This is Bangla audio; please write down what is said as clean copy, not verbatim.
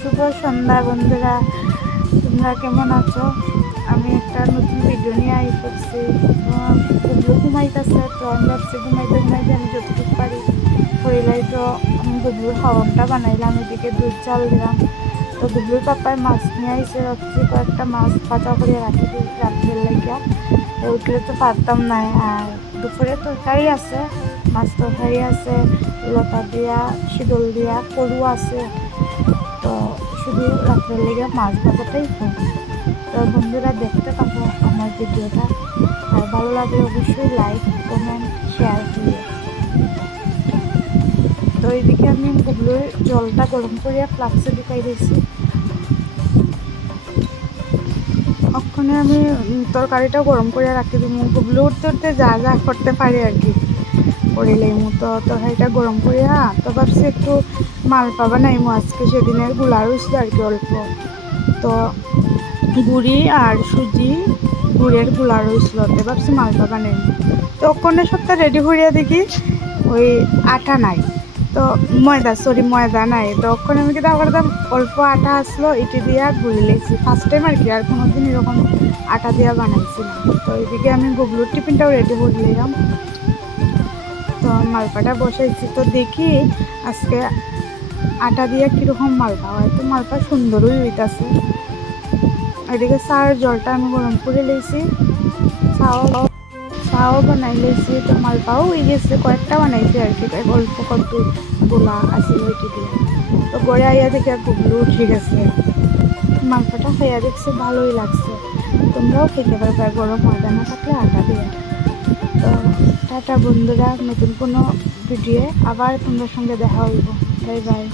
শুভ সন্ধ্যা বন্ধুরা, তোমরা কেমন আছো? আমি একটা নতুন ভিডিও নিয়ে আই করছি। গুবলু ঘুমাইতেছে, তো আমি ভাবছি ঘুমাইতে ঘুমাইতে আমি যতটুকু পারি হইলাই। তো আমি গুবলুর খাওয়ানটা বানাইলাম, এদিকে দুধ চাল দিলাম। তো গুবলুর পাপায় মাছ নিয়ে আইসে, ভাবছি কয়েকটা মাছ ভাজা করে রাখি দিই রাত্রের লাগিয়া। উঠলে তো পারতাম না। আর দুপুরে তরকারি আছে, মাছ তরকারি আছে, লতা দিয়া শিডল দিয়া কলু আছে। তো শুধু রাত্রের লেগে মাছ ভাজাটাই খাই। তো বন্ধুরা দেখতে থাকো আমার ভিডিওটা, আর ভালো লাগলে অবশ্যই লাইক কমেন্ট শেয়ার করিও। তো এইদিকে আমি গুবলুর জলটা গরম করিয়া ফ্লাক্সে ঢুকাই দিয়েছি। ওখানে আমি তরকারিটা গরম করে রাখি দিব। গুবলু উঠতে উঠতে যা যা করতে পারি আর কি করিলেই মতো। তরকারিটা গরম করিয়া তো ভাবছি একটু মালপা বানাইমু আজকে, সেদিনের গুলা রয়েছিল আর কি অল্প। তো গুড়ি আর সুজি গুড়ের গুলা রয়েছিল, তো ভাবছি মালপা বানাইমু। তো ওখানে সবটা রেডি করিয়া দেখি ওই আটা নাই, তো ময়দা নাই। তো ওখানে আমি কি করতাম, অল্প আটা আসলো, এটি দিয়া গুলি লেছি ফার্স্ট টাইম আর কি। আর কোনোদিন এরকম আটা দিয়া বানাইছিলাম। তো এইদিকে আমি গুবলুর টিফিনটাও রেডি করে নিলাম। তো মালপাটা বসাইছি, তো দেখি আজকে আটা দিয়ে কীরকম মালপা হয়। তো মালপা সুন্দরই হইতাছে। এদিকে চার জলটা আমি গরম করে লইছি, চাও বানাই লইছি। তো মালপাও হয়ে গেছে, কয়েকটা বানাইছি আর কি, অল্প কত গোলা আছে ওইটি দিয়ে। তো গড়ে আইয়া দেখে গুবলু উঠে গেছে। মালপাটা খাইয়া দেখছে ভালোই লাগছে। তোমরাও খেতে পারবে গরম ময়দা না থাকলে আটা দিয়ে। তো টাটা বন্ধুরা, নতুন কোনো ভিডিও আবার তোমাদের সঙ্গে দেখা হইব। Bye bye.